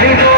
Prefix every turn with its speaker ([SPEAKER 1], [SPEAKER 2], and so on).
[SPEAKER 1] bandido.